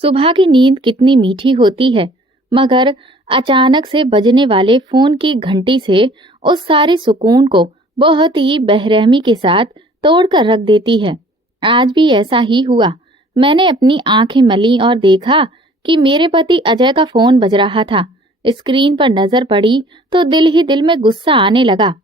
सुबह की नींद कितनी मीठी होती है, मगर अचानक से बजने वाले फोन की घंटी से उस सारे सुकून को बहुत ही बेरहमी के साथ तोड़कर रख देती है। आज भी ऐसा ही हुआ। मैंने अपनी आंखें मली और देखा कि मेरे पति अजय का फोन बज रहा था। स्क्रीन पर नजर पड़ी तो दिल ही दिल में गुस्सा आने लगा।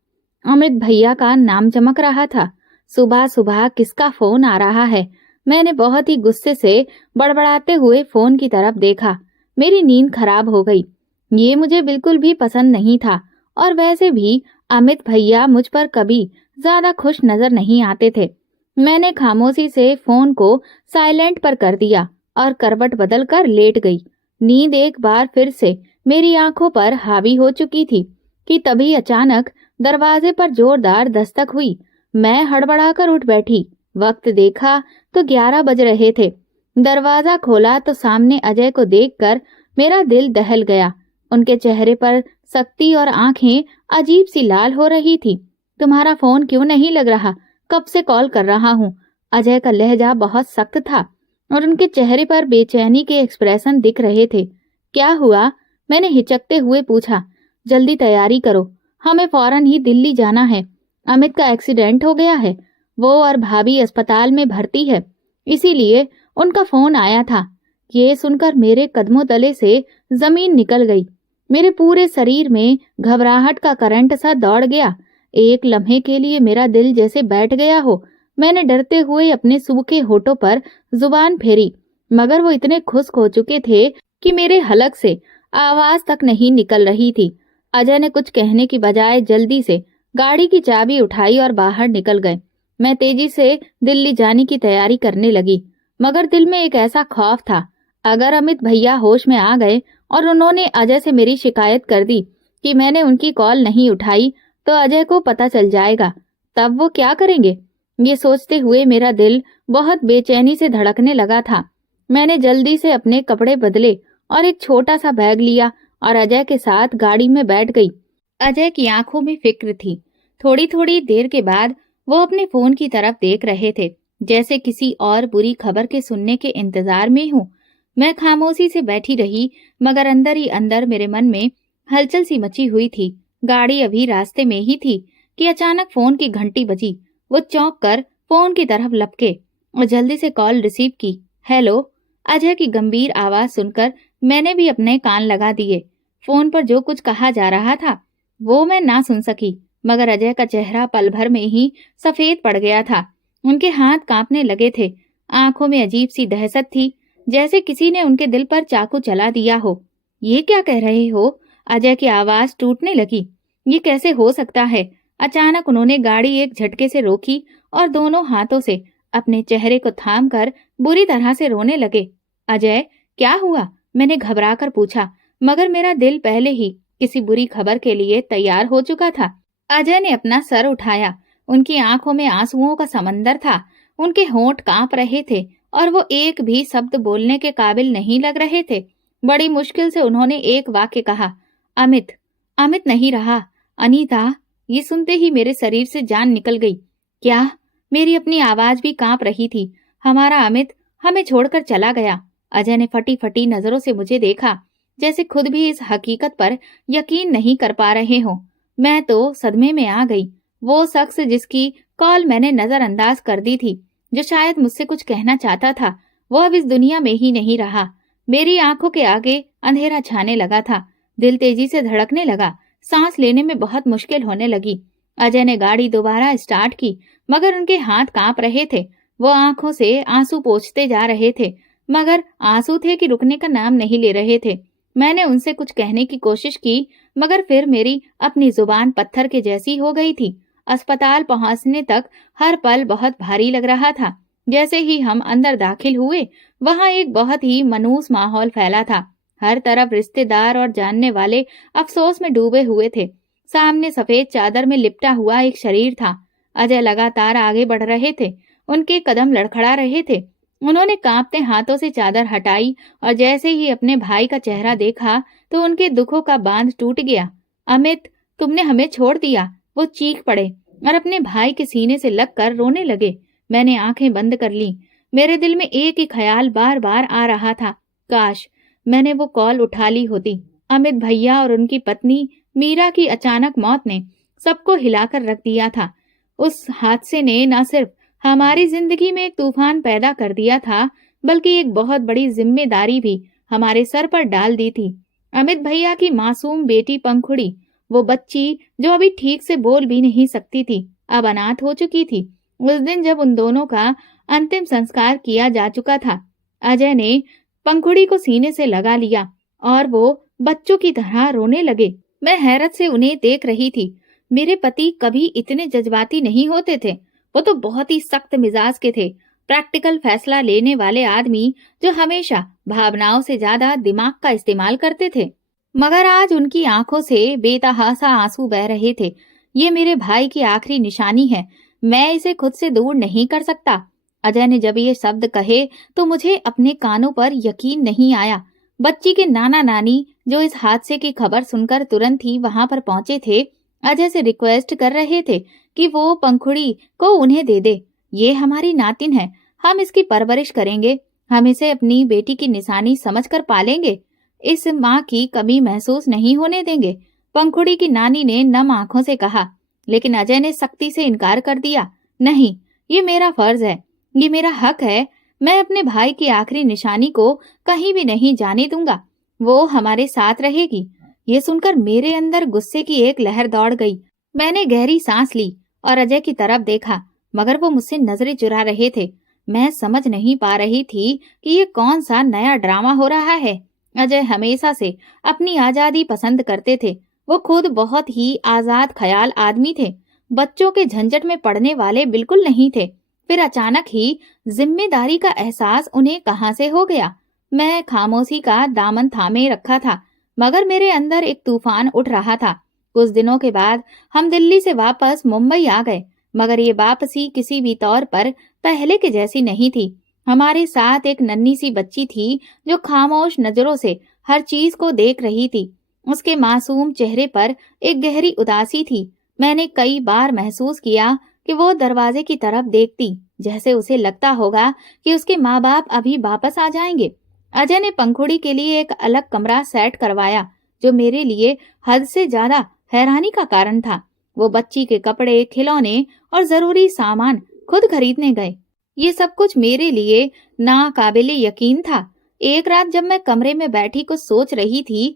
अमित भैया का नाम चमक रहा था। सुबह सुबह किसका फोन आ रहा है? मैंने बहुत ही गुस्से से बड़बड़ाते हुए फोन की तरफ देखा। मेरी नींद खराब हो गई। ये मुझे बिल्कुल भी पसंद नहीं था, और वैसे भी अमित भैया मुझ पर कभी ज्यादा खुश नजर नहीं आते थे। मैंने खामोशी से फोन को साइलेंट पर कर दिया और करवट बदल कर लेट गई। नींद एक बार फिर से मेरी आंखों पर हावी हो चुकी थी कि तभी अचानक दरवाजे पर जोरदार दस्तक हुई। मैं हड़बड़ाकर उठ बैठी। वक्त देखा तो 11 बज रहे थे। दरवाजा खोला तो सामने अजय को देखकर मेरा दिल दहल गया। उनके चेहरे पर सख्ती और आंखें अजीब सी लाल हो रही थी। तुम्हारा फोन क्यों नहीं लग रहा? कब से कॉल कर रहा हूँ। अजय का लहजा बहुत सख्त था और उनके चेहरे पर बेचैनी के एक्सप्रेशन दिख रहे थे। क्या हुआ? मैंने हिचकते हुए पूछा। जल्दी तैयारी करो, हमें फौरन ही दिल्ली जाना है। अमित का एक्सीडेंट हो गया है। वो और भाभी अस्पताल में भर्ती है, इसीलिए उनका फोन आया था। ये सुनकर मेरे कदमों तले से जमीन निकल गई। मेरे पूरे शरीर में घबराहट का करंट सा दौड़ गया। एक लम्हे के लिए मेरा दिल जैसे बैठ गया हो। मैंने डरते हुए अपने सूखे होठों पर जुबान फेरी, मगर वो इतने खुश्क हो चुके थे कि मेरे हलक से आवाज तक नहीं निकल रही थी। अजय ने कुछ कहने की बजाय जल्दी से गाड़ी की चाबी उठाई और बाहर निकल गए। मैं तेजी से दिल्ली जाने की तैयारी करने लगी, मगर दिल में एक ऐसा खौफ था, अगर अमित भैया होश में आ गए और उन्होंने अजय से मेरी शिकायत कर दी कि मैंने उनकी कॉल नहीं उठाई, तो अजय को पता चल जाएगा। तब वो क्या करेंगे? ये सोचते हुए मेरा दिल बहुत बेचैनी से धड़कने लगा था। मैंने जल्दी से अपने कपड़े बदले और एक छोटा सा बैग लिया और अजय के साथ गाड़ी में बैठ गई। अजय की आंखों में फिक्र थी। थोड़ी थोड़ी देर के बाद वो अपने फोन की तरफ देख रहे थे, जैसे किसी और बुरी खबर के सुनने के इंतजार में हूँ। मैं खामोशी से बैठी रही, मगर अंदर ही अंदर मेरे मन में हलचल सी मची हुई थी। गाड़ी अभी रास्ते में ही थी कि अचानक फोन की घंटी बजी। वो चौंक कर फोन की तरफ लपके और जल्दी से कॉल रिसीव की। हेलो। अजय की गंभीर आवाज सुनकर मैंने भी अपने कान लगा दिए। फोन पर जो कुछ कहा जा रहा था वो मैं ना सुन सकी, मगर अजय का चेहरा पल भर में ही सफेद पड़ गया था। उनके हाथ कांपने लगे थे। आंखों में अजीब सी दहशत थी, जैसे किसी ने उनके दिल पर चाकू चला दिया हो। ये क्या कह रहे हो? अजय की आवाज टूटने लगी। ये कैसे हो सकता है? अचानक उन्होंने गाड़ी एक झटके से रोकी और दोनों हाथों से अपने चेहरे को थाम कर बुरी तरह से रोने लगे। अजय, क्या हुआ? मैंने घबरा कर पूछा, मगर मेरा दिल पहले ही किसी बुरी खबर के लिए तैयार हो चुका था। अजय ने अपना सर उठाया। उनकी आंखों में आंसुओं का समंदर था। उनके होंठ कांप रहे थे और वो एक भी शब्द बोलने के काबिल नहीं लग रहे थे। बड़ी मुश्किल से उन्होंने एक वाक्य कहा, अमित। अमित नहीं रहा, अनीता। ये सुनते ही मेरे शरीर से जान निकल गई। क्या? मेरी अपनी आवाज भी कांप रही थी। हमारा अमित हमें छोड़कर चला गया। अजय ने फटी फटी नजरों से मुझे देखा, जैसे खुद भी इस हकीकत पर यकीन नहीं कर पा रहे हो। मैं तो सदमे में आ गई। वो शख्स जिसकी कॉल मैंने नजरअंदाज कर दी थी, जो शायद मुझसे कुछ कहना चाहता था, वो अब इस दुनिया में ही नहीं रहा। मेरी आंखों के आगे अंधेरा छाने लगा था। दिल तेजी से धड़कने लगा। सांस लेने में बहुत मुश्किल होने लगी। अजय ने गाड़ी दोबारा स्टार्ट की, मगर उनके हाथ कांप रहे थे। वो आंखों से आंसू पोंछते जा रहे थे, मगर आंसू थे कि रुकने का नाम नहीं ले रहे थे। मैंने उनसे कुछ कहने की कोशिश की, मगर फिर मेरी अपनी जुबान पत्थर के जैसी हो गई थी। अस्पताल पहुंचने तक हर पल बहुत भारी लग रहा था। जैसे ही हम अंदर दाखिल हुए, वहां एक बहुत ही मनूस माहौल फैला था। हर तरफ रिश्तेदार और जानने वाले अफसोस में डूबे हुए थे। सामने सफेद चादर में लिपटा हुआ एक शरीर था। अजय लगातार आगे बढ़ रहे थे। उनके कदम लड़खड़ा रहे थे। उन्होंने कांपते हाथों से चादर हटाई और जैसे ही अपने भाई का चेहरा देखा तो उनके दुखों का बांध टूट गया। अमित, तुमने हमें छोड़ दिया। वो चीख पड़े और अपने भाई के सीने से लगकर रोने लगे। मैंने आंखें बंद कर ली। मेरे दिल में एक ही ख्याल बार बार आ रहा था, काश मैंने वो कॉल उठा ली होती। अमित भैया और उनकी पत्नी मीरा की अचानक मौत ने सबको हिलाकर रख दिया था। उस हादसे ने न सिर्फ हमारी जिंदगी में एक तूफान पैदा कर दिया था, बल्कि एक बहुत बड़ी जिम्मेदारी भी हमारे सर पर डाल दी थी। अमित भैया की मासूम बेटी पंखुड़ी, वो बच्ची जो अभी ठीक से बोल भी नहीं सकती थी, अब अनाथ हो चुकी थी। उस दिन जब उन दोनों का अंतिम संस्कार किया जा चुका था, अजय ने पंखुड़ी को सीने से लगा लिया और वो बच्चों की तरह रोने लगे। मैं हैरत से उन्हें देख रही थी। मेरे पति कभी इतने जज्बाती नहीं होते थे। वो तो बहुत ही सख्त मिजाज के थे, प्रैक्टिकल फैसला लेने वाले आदमी जो हमेशा भावनाओं से ज्यादा दिमाग का इस्तेमाल करते थे। मगर आज उनकी आंखों से बेतहासा आंसू बह रहे थे। ये मेरे भाई की आखिरी निशानी है, मैं इसे खुद से दूर नहीं कर सकता। अजय ने जब ये शब्द कहे तो मुझे अपने कानों पर यकीन नहीं आया। बच्ची के नाना नानी जो इस हादसे की खबर सुनकर तुरंत ही वहां पर पहुंचे थे, अजय से रिक्वेस्ट कर रहे थे कि वो पंखुड़ी को उन्हें दे दे। ये हमारी नातिन है, हम इसकी परवरिश करेंगे, हम इसे अपनी बेटी की निशानी समझकर पालेंगे, इस माँ की कमी महसूस नहीं होने देंगे, पंखुड़ी की नानी ने नम आंखों से कहा। लेकिन अजय ने सख्ती से इनकार कर दिया। नहीं, ये मेरा फर्ज है, ये मेरा हक है, मैं अपने भाई की आखिरी निशानी को कहीं भी नहीं जाने दूंगा, वो हमारे साथ रहेगी। ये सुनकर मेरे अंदर गुस्से की एक लहर दौड़ गई। मैंने गहरी सांस ली और अजय की तरफ देखा, मगर वो मुझसे नजरें चुरा रहे थे। मैं समझ नहीं पा रही थी कि ये कौन सा नया ड्रामा हो रहा है। अजय हमेशा से अपनी आजादी पसंद करते थे। वो खुद बहुत ही आजाद ख्याल आदमी थे, बच्चों के झंझट में पड़ने वाले बिल्कुल नहीं थे। फिर अचानक ही जिम्मेदारी का एहसास उन्हें कहां से हो गया। मैं खामोशी का दामन थामे रखा था, मगर मेरे अंदर एक तूफान उठ रहा था। कुछ दिनों के बाद हम दिल्ली से वापस मुंबई आ गए, मगर ये वापसी किसी भी तौर पर पहले के जैसी नहीं थी। हमारे साथ एक नन्ही सी बच्ची थी जो खामोश नजरों से हर चीज को देख रही थी। उसके मासूम चेहरे पर एक गहरी उदासी थी। मैंने कई बार महसूस किया कि वो दरवाजे की तरफ देखती, जैसे उसे लगता होगा कि उसके माँ बाप अभी वापस आ जाएंगे। अजय ने पंखुड़ी के लिए एक अलग कमरा सेट करवाया, जो मेरे लिए हद से ज्यादा हैरानी का कारण था। वो बच्ची के कपड़े, खिलौने और जरूरी सामान खुद खरीदने गए। ये सब कुछ मेरे लिए नाकाबिले यकीन था। एक रात जब मैं कमरे में बैठी कुछ सोच रही थी,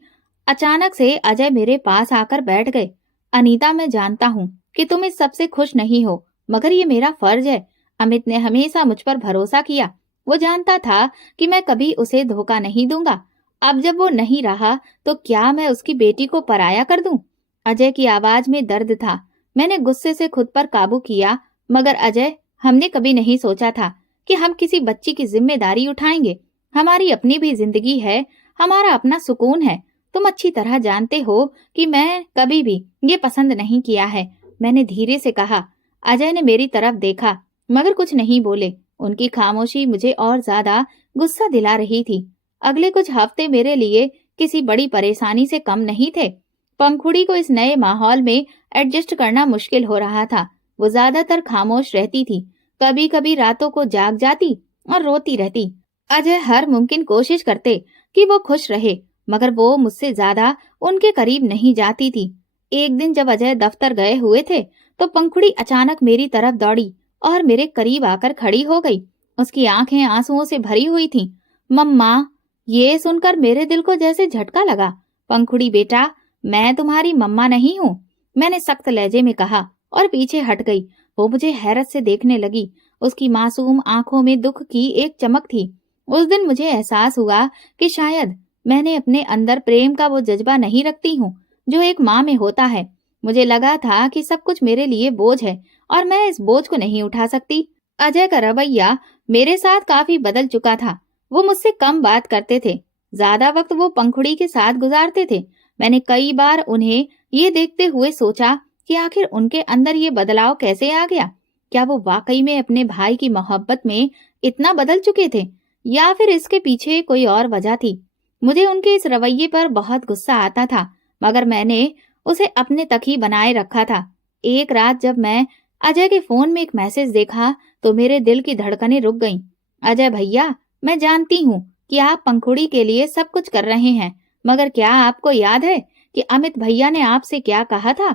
अचानक से अजय मेरे पास आकर बैठ गए। अनीता, मैं जानता हूँ कि तुम इस सबसे खुश नहीं हो, मगर ये मेरा फर्ज है। अमित ने हमेशा मुझ पर भरोसा किया। वो जानता था कि मैं कभी उसे धोखा नहीं दूंगा। अब जब वो नहीं रहा तो क्या मैं उसकी बेटी को पराया कर दूं? अजय की आवाज में दर्द था। मैंने गुस्से से खुद पर काबू किया, मगर अजय, हमने कभी नहीं सोचा था कि हम किसी बच्ची की जिम्मेदारी उठाएंगे। हमारी अपनी भी जिंदगी है, हमारा अपना सुकून है। तुम अच्छी तरह जानते हो कि मैं कभी भी ये पसंद नहीं किया है, मैंने धीरे से कहा। अजय ने मेरी तरफ देखा, मगर कुछ नहीं बोले। उनकी खामोशी मुझे और ज्यादा गुस्सा दिला रही थी। अगले कुछ हफ्ते मेरे लिए किसी बड़ी परेशानी से कम नहीं थे। पंखुड़ी को इस नए माहौल में एडजस्ट करना मुश्किल हो रहा था। वो ज्यादातर खामोश रहती थी, कभी कभी रातों को जाग जाती और रोती रहती। अजय हर मुमकिन कोशिश करते कि वो खुश रहे, मगर वो मुझसे ज्यादा उनके करीब नहीं जाती थी। एक दिन जब अजय दफ्तर गए हुए थे, तो पंखुड़ी अचानक मेरी तरफ दौड़ी और मेरे करीब आकर खड़ी हो गई। उसकी आंखें आंसुओं से भरी हुई थीं। मम्मा, ये सुनकर मेरे दिल को जैसे झटका लगा। पंखुड़ी बेटा, मैं तुम्हारी मम्मा नहीं हूँ, मैंने सख्त लहजे में कहा और पीछे हट गई। वो मुझे हैरत से देखने लगी। उसकी मासूम आंखों में दुख की एक चमक थी। उस दिन मुझे एहसास हुआ कि शायद मैंने अपने अंदर प्रेम का वो जज्बा नहीं रखती हूँ जो एक माँ में होता है। मुझे लगा था कि सब कुछ मेरे लिए बोझ है और मैं इस बोझ को नहीं उठा सकती। अजय का रवैया मेरे साथ काफी बदल चुका था। वो मुझसे कम बात करते थे, ज्यादा वक्त वो पंखुड़ी के साथ गुजारते थे। मैंने कई बार उन्हें ये देखते हुए सोचा कि आखिर उनके अंदर ये बदलाव कैसे आ गया। क्या वो वाकई में अपने भाई की मोहब्बत में इतना बदल चुके थे, या फिर इसके पीछे कोई और वजह थी। मुझे उनके इस रवैये पर बहुत गुस्सा आता था, मगर मैंने उसे अपने तक ही बनाए रखा था। एक रात जब मैं अजय के फोन में एक मैसेज देखा तो मेरे दिल की धड़कनें रुक गईं। अजय भैया, मैं जानती हूँ कि आप पंखुड़ी के लिए सब कुछ कर रहे हैं, मगर क्या आपको याद है कि अमित भैया ने आपसे क्या कहा था?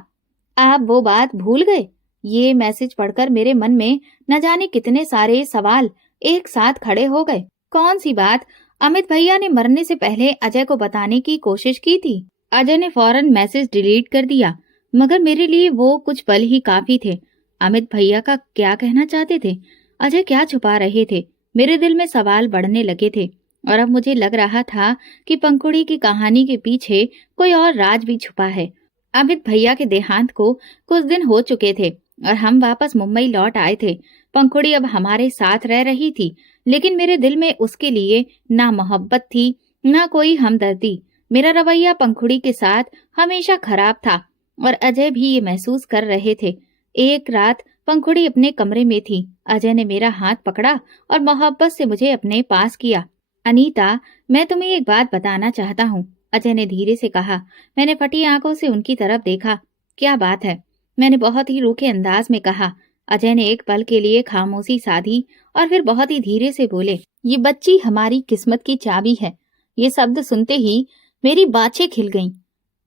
आप वो बात भूल गए? ये मैसेज पढ़कर मेरे मन में न जाने कितने सारे सवाल एक साथ खड़े हो गए। कौन सी बात अमित भैया ने मरने से पहले अजय को बताने की कोशिश की थी? अजय ने फौरन मैसेज डिलीट कर दिया, मगर मेरे लिए वो कुछ पल ही काफी थे। अमित भैया का क्या कहना चाहते थे? अजय क्या छुपा रहे थे? मेरे दिल में सवाल बढ़ने लगे थे और अब मुझे लग रहा था कि पंखुड़ी की कहानी के पीछे कोई और राज भी छुपा है। अमित भैया के देहांत को कुछ दिन हो चुके थे और हम वापस मुंबई लौट आए थे। पंखुड़ी अब हमारे साथ रह रही थी, लेकिन मेरे दिल में उसके लिए ना मोहब्बत थी, ना कोई हमदर्दी। मेरा रवैया पंखुड़ी के साथ हमेशा खराब था और अजय भी ये महसूस कर रहे थे। एक रात पंखुड़ी अपने कमरे में थी। अजय ने मेरा हाथ पकड़ा और मोहब्बत से मुझे अपने पास किया। अनीता, मैं तुम्हें एक बात बताना चाहता हूँ, अजय ने धीरे से कहा। मैंने फटी आंखों से उनकी तरफ देखा। क्या बात है? मैंने बहुत ही रूखे अंदाज में कहा। अजय ने एक पल के लिए खामोशी साधी और फिर बहुत ही धीरे से बोले, ये बच्ची हमारी किस्मत की चाबी है। ये शब्द सुनते ही मेरी बाछें खिल गईं।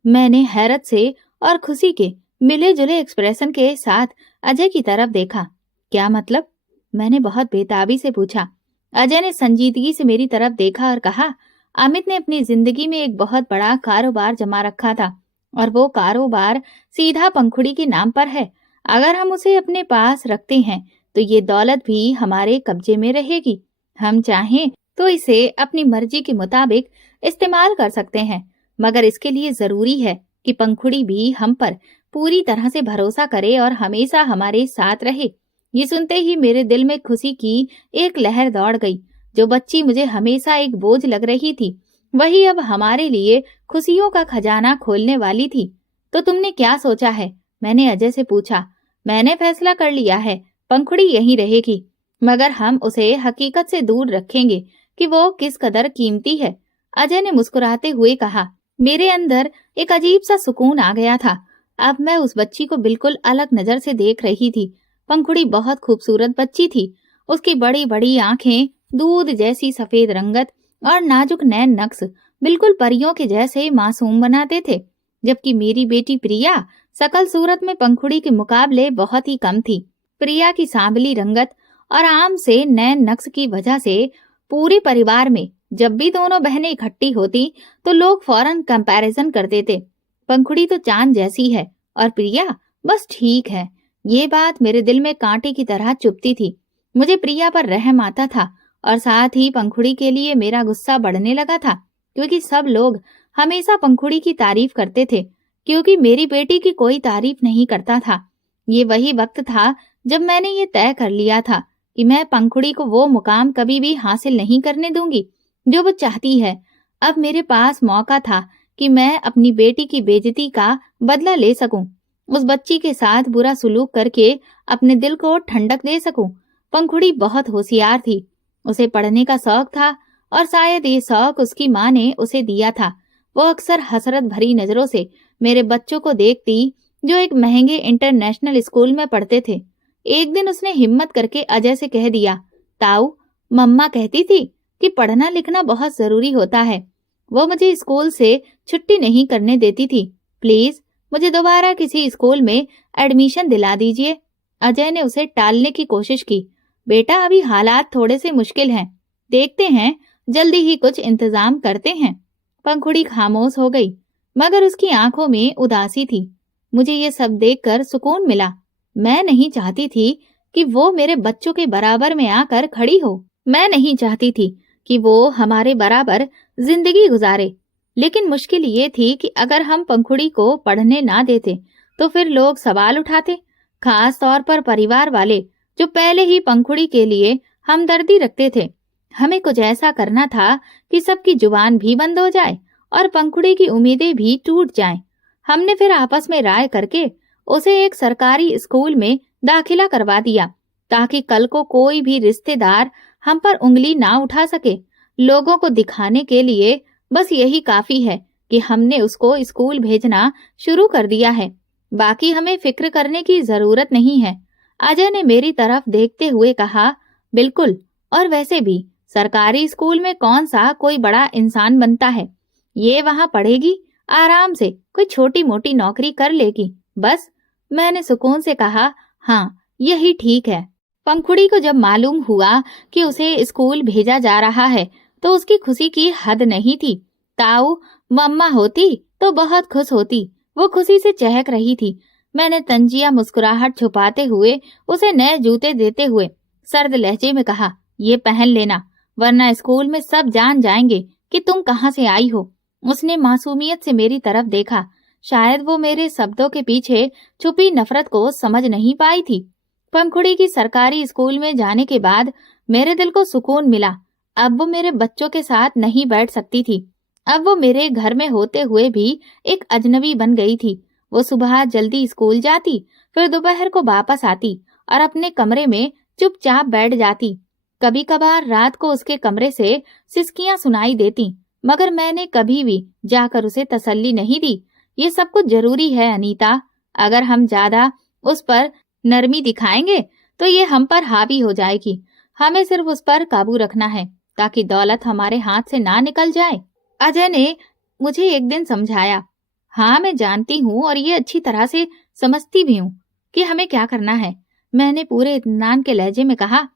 मैंने हैरत से और खुशी के मिले जुले एक्सप्रेशन के साथ अजय की तरफ देखा। क्या मतलब? मैंने बहुत बेताबी से पूछा। अजय ने संजीदगी से मेरी तरफ देखा और कहा, अमित ने अपनी जिंदगी में एक बहुत बड़ा कारोबार जमा रखा था और वो कारोबार सीधा पंखुड़ी के नाम पर है। अगर हम उसे अपने पास रखते हैं तो ये दौलत भी हमारे कब्जे में रहेगी। हम चाहें तो इसे अपनी मर्जी के मुताबिक इस्तेमाल कर सकते हैं, मगर इसके लिए जरूरी है कि पंखुड़ी भी हम पर पूरी तरह से भरोसा करे और हमेशा हमारे साथ रहे। ये सुनते ही मेरे दिल में खुशी की एक लहर दौड़ गई। जो बच्ची मुझे हमेशा एक बोझ लग रही थी, वही अब हमारे लिए खुशियों का खजाना खोलने वाली थी। तो तुमने क्या सोचा है? मैंने अजय से पूछा। मैंने फैसला कर लिया है, पंखुड़ी यहीं रहेगी, मगर हम उसे हकीकत से दूर रखेंगे कि वो किस कदर कीमती है। अजय ने मुस्कुराते हुए कहा। मेरे अंदर एक अजीब सा सुकून आ गया था। अब मैं उस बच्ची को बिल्कुल अलग नजर से देख रही थी। पंखुड़ी बहुत खूबसूरत बच्ची थी। उसकी बड़ी बड़ी आंखें, दूध जैसी सफेद रंगत और नाजुक नैन नक्श बिल्कुल परियों के जैसे मासूम बनाते थे, जबकि मेरी बेटी प्रिया सकल सूरत में पंखुड़ी के मुकाबले बहुत ही कम थी। प्रिया की सांवली रंगत और आम से नैन नक्श की वजह से पूरे परिवार में जब भी दोनों बहनें इकट्ठी होती तो लोग फौरन कंपैरिजन करते थे। पंखुड़ी तो चांद जैसी है और प्रिया बस ठीक है। ये बात मेरे दिल में कांटे की तरह चुभती थी। मुझे प्रिया पर रहम आता था और साथ ही पंखुड़ी के लिए मेरा गुस्सा बढ़ने लगा था, क्योंकि सब लोग हमेशा पंखुड़ी की तारीफ करते थे, क्योंकि मेरी बेटी की कोई तारीफ नहीं करता था। ये वही वक्त था जब मैंने ये तय कर लिया था कि मैं पंखुड़ी को वो मुकाम कभी भी हासिल नहीं करने दूंगी जो वो चाहती है। अब मेरे पास मौका था कि मैं अपनी बेटी की बेइज्जती का बदला ले सकूं, उस बच्ची के साथ बुरा सलूक करके अपने दिल को ठंडक दे सकूं। पंखुड़ी बहुत होशियार थी, उसे पढ़ने का शौक था और शायद ये शौक उसकी माँ ने उसे दिया था। वो अक्सर हसरत भरी नजरों से मेरे बच्चों को देखती जो एक महंगे इंटरनेशनल स्कूल में पढ़ते थे। एक दिन उसने हिम्मत करके अजय से कह दिया, ताऊ, मम्मा कहती थी कि पढ़ना लिखना बहुत जरूरी होता है। वो मुझे स्कूल से छुट्टी नहीं करने देती थी। प्लीज मुझे दोबारा किसी स्कूल में एडमिशन दिला दीजिए। अजय ने उसे टालने की कोशिश की। बेटा, अभी हालात थोड़े से मुश्किल हैं, देखते हैं, जल्दी ही कुछ इंतजाम करते हैं। पंखुड़ी खामोश हो गई, मगर उसकी आंखों में उदासी थी। मुझे ये सब देखकर सुकून मिला। मैं नहीं चाहती थी कि वो मेरे बच्चों के बराबर में आकर खड़ी हो। मैं नहीं चाहती थी कि वो हमारे बराबर जिंदगी गुजारे। लेकिन मुश्किल ये थी कि अगर हम पंखुड़ी को पढ़ने ना देते तो फिर लोग सवाल उठाते, खास तौर पर परिवार वाले जो पहले ही पंखुड़ी के लिए हमदर्दी रखते थे। हमें कुछ ऐसा करना था कि सबकी जुबान भी बंद हो जाए और पंखुड़ी की उम्मीदें भी टूट जाएं। हमने फिर आपस में राय करके उसे एक सरकारी स्कूल में दाखिला करवा दिया, ताकि कल को कोई भी रिश्तेदार हम पर उंगली ना उठा सके। लोगों को दिखाने के लिए बस यही काफी है कि हमने उसको स्कूल भेजना शुरू कर दिया है। बाकी हमें फिक्र करने की जरूरत नहीं है। अजय ने मेरी तरफ देखते हुए कहा, बिल्कुल, और वैसे भी सरकारी स्कूल में कौन सा कोई बड़ा इंसान बनता है। ये वहां पढ़ेगी, आराम से कोई छोटी मोटी नौकरी कर लेगी, बस। मैंने सुकून से कहा, हाँ यही ठीक है। पंखुड़ी को जब मालूम हुआ कि उसे स्कूल भेजा जा रहा है तो उसकी खुशी की हद नहीं थी। ताऊ मम्मा होती तो बहुत खुश होती, वो खुशी से चहक रही थी। मैंने तंजिया मुस्कुराहट छुपाते हुए उसे नए जूते देते हुए सर्द लहजे में कहा, ये पहन लेना, वरना स्कूल में सब जान जाएंगे कि तुम कहाँ से आई हो। उसने मासूमियत से मेरी तरफ देखा। शायद वो मेरे शब्दों के पीछे छुपी नफरत को समझ नहीं पाई थी। पंखुड़ी की सरकारी स्कूल में जाने के बाद मेरे दिल को सुकून मिला। अब वो मेरे बच्चों के साथ नहीं बैठ सकती थी। अब वो मेरे घर में होते हुए भी एक अजनबी बन गई थी। वो सुबह जल्दी स्कूल जाती, फिर दोपहर को वापस आती और अपने कमरे में चुपचाप बैठ जाती। कभी कभार रात को उसके कमरे से सिसकियां सुनाई देती, मगर मैंने कभी भी जाकर उसे तसल्ली नहीं दी। ये सब कुछ जरूरी है अनीता, अगर हम ज्यादा उस पर नरमी दिखाएंगे तो ये हम पर हावी हो जाएगी। हमें सिर्फ उस पर काबू रखना है ताकि दौलत हमारे हाथ से ना निकल जाए। अजय ने मुझे एक दिन समझाया। हाँ मैं जानती हूँ और ये अच्छी तरह से समझती भी हूँ कि हमें क्या करना है। मैंने पूरे इत्मीनान के लहजे में कहा,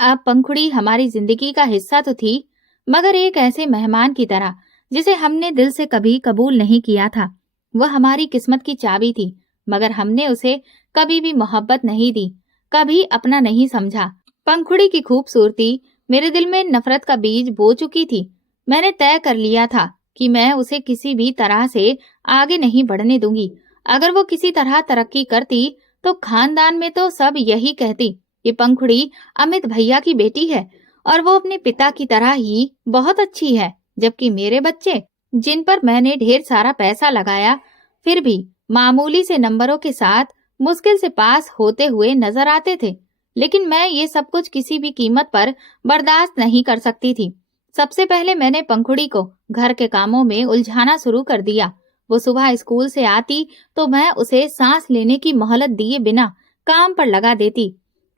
अब पंखुड़ी हमारी जिंदगी का हिस्सा तो थी, मगर एक ऐसे मेहमान की तरह जिसे हमने दिल से कभी कबूल नहीं किया था। वह हमारी किस्मत की चाबी थी, मगर हमने उसे कभी भी मोहब्बत नहीं दी, कभी अपना नहीं समझा। पंखुड़ी की खूबसूरती मेरे दिल में नफरत का बीज बो चुकी थी। मैंने तय कर लिया था कि मैं उसे किसी भी तरह से आगे नहीं बढ़ने दूंगी। अगर वो किसी तरह तरक्की करती तो खानदान में तो सब यही कहती कि पंखुड़ी अमित भैया की बेटी है और वो अपने पिता की तरह ही बहुत अच्छी है। जबकि मेरे बच्चे, जिन पर मैंने ढेर सारा पैसा लगाया, फिर भी मामूली से नंबरों के साथ मुश्किल से पास होते हुए नजर आते थे। लेकिन मैं ये सब कुछ किसी भी कीमत पर बर्दाश्त नहीं कर सकती थी। सबसे पहले मैंने पंखुड़ी को घर के कामों में उलझाना शुरू कर दिया। वो सुबह स्कूल से आती तो मैं उसे सांस लेने की मोहलत दिए बिना काम पर लगा देती।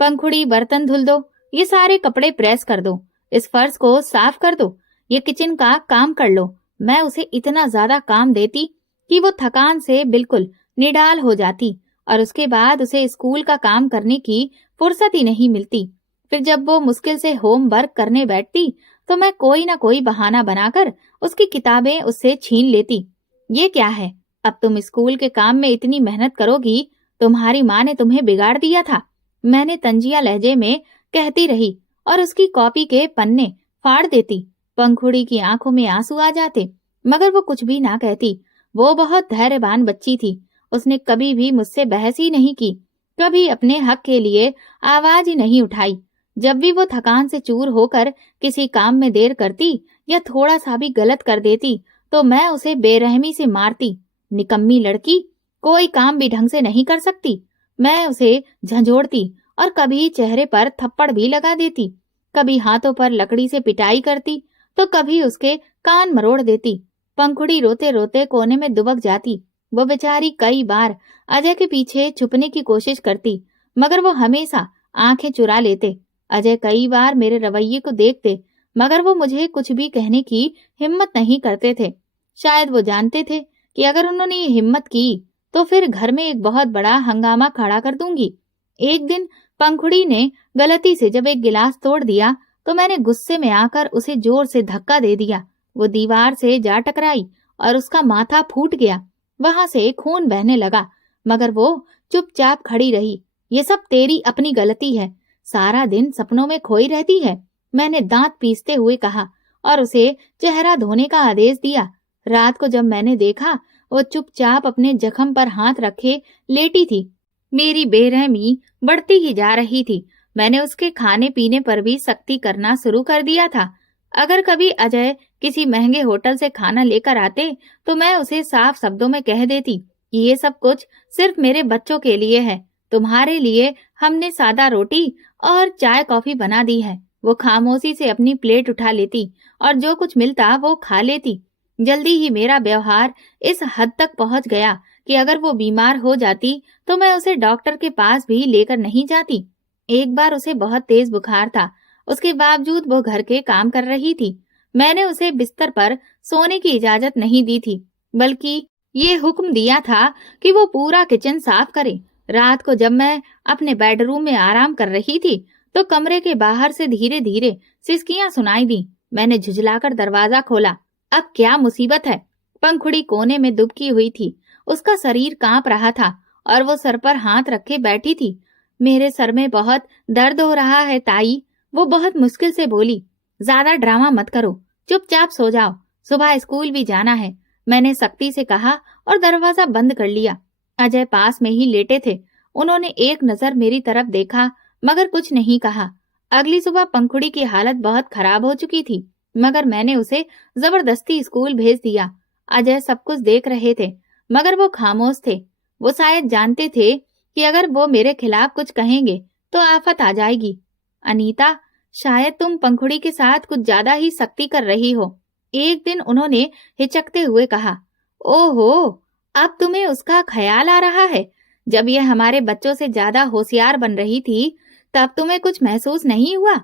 पंखुड़ी बर्तन धुल दो, ये सारे कपड़े प्रेस कर दो, इस फर्श को साफ कर दो, ये किचन का काम कर लो। मैं उसे इतना ज्यादा काम देती कि वो थकान से बिल्कुल निडाल हो जाती और उसके बाद उसे स्कूल का काम करने की फुर्सत ही नहीं मिलती। फिर जब वो मुश्किल से होमवर्क करने बैठती तो मैं कोई ना कोई बहाना बनाकर उसकी किताबें उससे छीन लेती। ये क्या है, अब तुम स्कूल के काम में इतनी मेहनत करोगी, तुम्हारी माँ ने तुम्हें बिगाड़ दिया था, मैंने तंजिया लहजे में कहती रही और उसकी कॉपी के पन्ने फाड़ देती। पंखुड़ी की आंखों में आंसू आ जाते, मगर वो कुछ भी ना कहती। वो बहुत धैर्यवान बच्ची थी। उसने कभी भी मुझसे बहस ही नहीं की, कभी अपने हक के लिए आवाज ही नहीं उठाई। जब भी वो थकान से चूर होकर किसी काम में देर करती या थोड़ा सा भी गलत कर देती तो मैं उसे बेरहमी से मारती। निकम्मी लड़की, कोई काम भी ढंग से नहीं कर सकती। मैं उसे झंझोड़ती और कभी चेहरे पर थप्पड़ भी लगा देती, कभी हाथों पर लकड़ी से पिटाई करती तो कभी उसके कान मरोड़ देती। पंखुड़ी रोते रोते कोने में दुबक जाती। वो बेचारी कई बार अजय के पीछे छुपने की कोशिश करती, मगर वो हमेशा आंखें चुरा लेते। अजय कई बार मेरे रवैये को देखते, मगर वो मुझे कुछ भी कहने की हिम्मत नहीं करते थे। शायद वो जानते थे कि अगर उन्होंने ये हिम्मत की तो फिर घर में एक बहुत बड़ा हंगामा खड़ा कर दूंगी। एक दिन पंखुड़ी ने गलती से जब एक गिलास तोड़ दिया तो मैंने गुस्से में आकर उसे जोर से धक्का दे दिया। वो दीवार से जा टकराई और उसका माथा फूट गया। वहां से खून बहने लगा, मगर वो चुपचाप खड़ी रही। ये सब तेरी अपनी गलती है, सारा दिन सपनों में खोई रहती है, मैंने दांत पीसते हुए कहा और उसे चेहरा धोने का आदेश दिया। रात को जब मैंने देखा, वो चुपचाप अपने जख्म पर हाथ रखे लेटी थी। मेरी बेरहमी बढ़ती ही जा रही थी। मैंने उसके खाने पीने पर भी सख्ती करना शुरू कर दिया था। अगर कभी अजय किसी महंगे होटल से खाना लेकर आते तो मैं उसे साफ शब्दों में कह देती कि ये सब कुछ सिर्फ मेरे बच्चों के लिए है, तुम्हारे लिए हमने सादा रोटी और चाय कॉफी बना दी है। वो खामोशी से अपनी प्लेट उठा लेती और जो कुछ मिलता वो खा लेती। जल्दी ही मेरा व्यवहार इस हद तक पहुंच गया कि अगर वो बीमार हो जाती तो मैं उसे डॉक्टर के पास भी लेकर नहीं जाती। एक बार उसे बहुत तेज बुखार था उसके बावजूद वो घर के काम कर रही थी। मैंने उसे बिस्तर पर सोने की इजाजत नहीं दी थी, बल्कि ये हुक्म दिया था कि वो पूरा किचन साफ करे। रात को जब मैं अपने बेडरूम में आराम कर रही थी, तो कमरे के बाहर से धीरे धीरे सिसकियां सुनाई दी। मैंने झुझलाकर दरवाजा खोला। अब क्या मुसीबत है? पंखुड़ी कोने में दुबकी हुई थी। उसका शरीर कांप रहा था और वो सर पर हाथ रखे बैठी थी। मेरे सर में बहुत दर्द हो रहा है ताई, वो बहुत मुश्किल से बोली। ज्यादा ड्रामा मत करो, चुपचाप सो जाओ, सुबह स्कूल भी जाना है, मैंने सख्ती से कहा और दरवाजा बंद कर लिया। अजय पास में ही लेटे थे। उन्होंने एक नजर मेरी तरफ देखा, मगर कुछ नहीं कहा। अगली सुबह पंखुड़ी की हालत बहुत खराब हो चुकी थी, मगर मैंने उसे जबरदस्ती स्कूल भेज दिया। अजय सब कुछ देख रहे थे, मगर वो खामोश थे। वो शायद जानते थे कि अगर वो मेरे खिलाफ कुछ कहेंगे तो आफत आ जाएगी। अनीता, शायद तुम पंखुड़ी के साथ कुछ ज्यादा ही सख्ती कर रही हो, एक दिन उन्होंने हिचकते हुए कहा। ओहो, अब तुम्हें उसका ख्याल आ रहा है? जब यह हमारे बच्चों से ज्यादा होशियार बन रही थी, तब तुम्हें कुछ महसूस नहीं हुआ?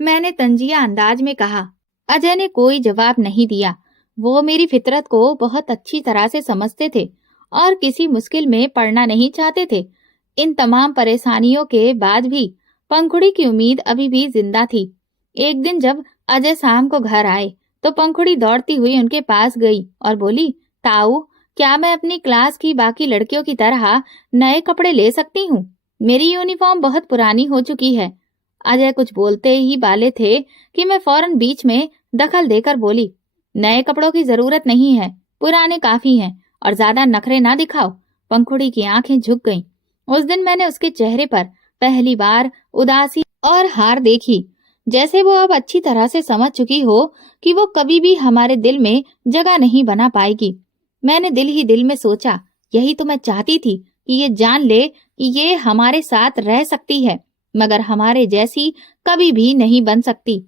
मैंने तंजिया अंदाज में कहा। अजय ने कोई जवाब नहीं दिया। वो मेरी फितरत को बहुत अच्छी तरह से समझते थे और किसी मुश्किल में पड़ना नहीं चाहते थे। इन तमाम परेशानियों के बाद भी पंखुड़ी की उम्मीद अभी भी जिंदा थी। एक दिन जब अजय शाम को घर आए, तो पंखुड़ी दौड़ती हुई उनके पास गई और बोली, ताऊ, क्या मैं अपनी क्लास की बाकी लड़कियों की तरह नए कपड़े ले सकती हूँ? मेरी यूनिफॉर्म बहुत पुरानी हो चुकी है। अजय कुछ बोलते ही वाले थे कि मैं फौरन बीच में दखल देकर बोली, नए कपड़ों की जरूरत नहीं है, पुराने काफी हैं, और ज्यादा नखरे ना दिखाओ। पंखुड़ी की आंखें झुक गईं। उस दिन मैंने उसके चेहरे पर पहली बार उदासी और हार देखी, जैसे वो अब अच्छी तरह से समझ चुकी हो कि वो कभी भी हमारे दिल में जगह नहीं बना पाएगी। मैंने दिल ही दिल में सोचा, यही तो मैं चाहती थी कि ये जान ले कि ये हमारे साथ रह सकती है, मगर हमारे जैसी कभी भी नहीं बन सकती।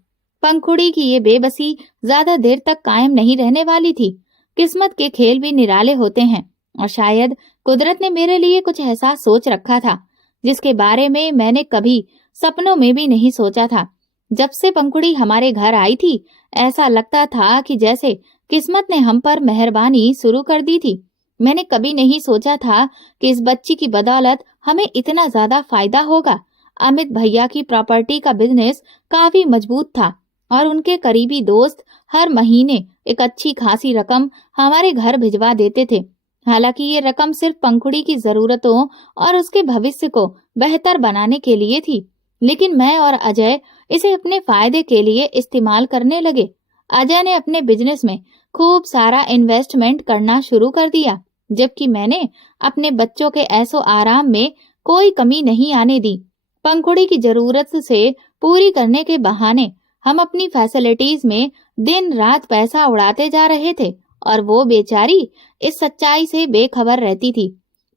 पंखुड़ी की ये बेबसी ज्यादा देर तक कायम नहीं रहने वाली थी। किस्मत के खेल भी निराले होते हैं, और शायद कुदरत ने मेरे लिए कुछ ऐसा सोच रखा था जिसके बारे में मैंने कभी सपनों में भी नहीं सोचा था। जब से पंखुड़ी हमारे घर आई थी, ऐसा लगता था कि जैसे किस्मत ने हम पर मेहरबानी शुरू कर दी थी। मैंने कभी नहीं सोचा था कि इस बच्ची की बदौलत हमें इतना ज्यादा फायदा होगा। अमित भैया की प्रॉपर्टी का बिजनेस काफी मजबूत था और उनके करीबी दोस्त हर महीने एक अच्छी खासी रकम हमारे घर भिजवा देते थे। हालांकि ये रकम सिर्फ पंखुड़ी की जरूरतों और उसके भविष्य को बेहतर बनाने के लिए थी, लेकिन मैं और अजय इसे अपने फायदे के लिए इस्तेमाल करने लगे। अजय ने अपने बिजनेस में खूब सारा इन्वेस्टमेंट करना शुरू कर दिया, जबकि मैंने अपने बच्चों के ऐसो आराम में कोई कमी नहीं आने दी। पंखुड़ी की जरूरत से पूरी करने के बहाने हम अपनी फैसिलिटीज में दिन रात पैसा उड़ाते जा रहे थे, और वो बेचारी इस सच्चाई से बेखबर रहती थी।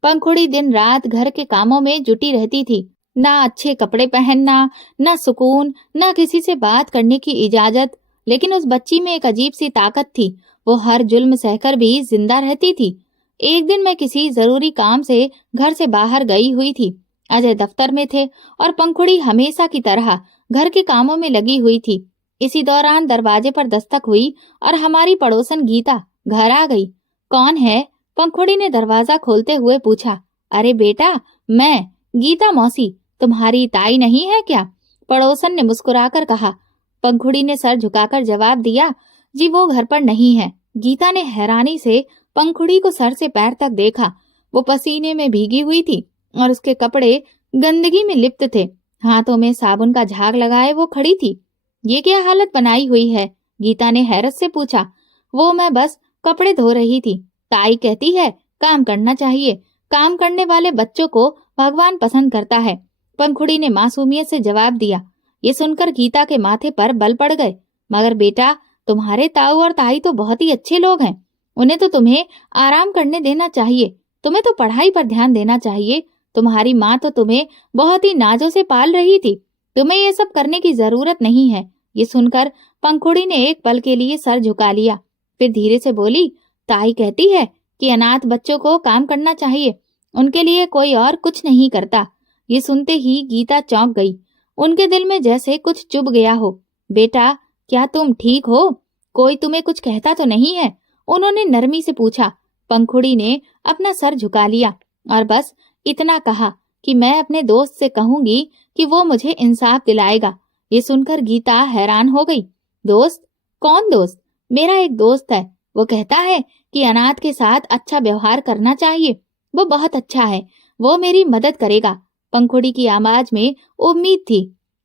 पंखुड़ी दिन रात घर के कामों में जुटी रहती थी। ना अच्छे कपड़े पहनना, ना सुकून, ना किसी से बात करने की इजाजत। लेकिन उस बच्ची में एक अजीब सी ताकत थी। वो हर जुल्म सहकर भी जिंदा रहती थी। एक दिन मैं किसी जरूरी काम से घर से बाहर गई हुई थी। अजय दफ्तर में थे और पंखुड़ी हमेशा की तरह घर के कामों में लगी हुई थी। इसी दौरान दरवाजे पर दस्तक हुई और हमारी पड़ोसन गीता घर आ गई। कौन है? पंखुड़ी ने दरवाजा खोलते हुए पूछा। अरे बेटा, मैं गीता मौसी, तुम्हारी ताई नहीं है क्या? पड़ोसन ने मुस्कुराकर कहा। पंखुड़ी ने सर झुकाकर जवाब दिया, जी वो घर पर नहीं है। गीता ने हैरानी से पंखुड़ी को सर से पैर तक देखा। वो पसीने में भीगी हुई थी और उसके कपड़े गंदगी में लिप्त थे। हाथों में साबुन का झाग लगाए वो खड़ी थी। ये क्या हालत बनाई हुई है? गीता ने हैरत से पूछा। वो मैं बस कपड़े धो रही थी। ताई कहती है काम करना चाहिए, काम करने वाले बच्चों को भगवान पसंद करता है। पंखुड़ी ने मासूमियत से जवाब दिया। ये सुनकर गीता के माथे पर बल पड़ गए। मगर बेटा, तुम्हारे ताऊ और ताई तो बहुत ही अच्छे लोग हैं। उन्हें तो तुम्हें आराम करने देना चाहिए। तुम्हें तो पढ़ाई पर ध्यान देना चाहिए। तुम्हारी माँ तो तुम्हें बहुत ही नाजों से पाल रही थी। तुम्हें ये सब करने की जरूरत नहीं है। ये सुनकर पंखुड़ी ने एक पल के लिए सर झुका लिया, फिर धीरे से बोली, ताई कहती है कि अनाथ बच्चों को काम करना चाहिए, उनके लिए कोई और कुछ नहीं करता। ये सुनते ही गीता चौंक गई उनके दिल में जैसे कुछ चुभ गया हो। बेटा, क्या तुम ठीक हो? कोई तुम्हें कुछ कहता तो नहीं है? उन्होंने नरमी से पूछा। पंखुड़ी ने अपना सर झुका लिया और बस इतना कहा कि मैं अपने दोस्त से कहूंगी कि वो मुझे इंसाफ दिलाएगा। ये सुनकर गीता हैरान हो गई। दोस्त? कौन दोस्त? मेरा एक दोस्त है, वो कहता है कि अनाथ के साथ अच्छा व्यवहार करना चाहिए। वो बहुत अच्छा है, वो मेरी मदद करेगा। पंखुड़ी की आवाज में उम्मीद थी,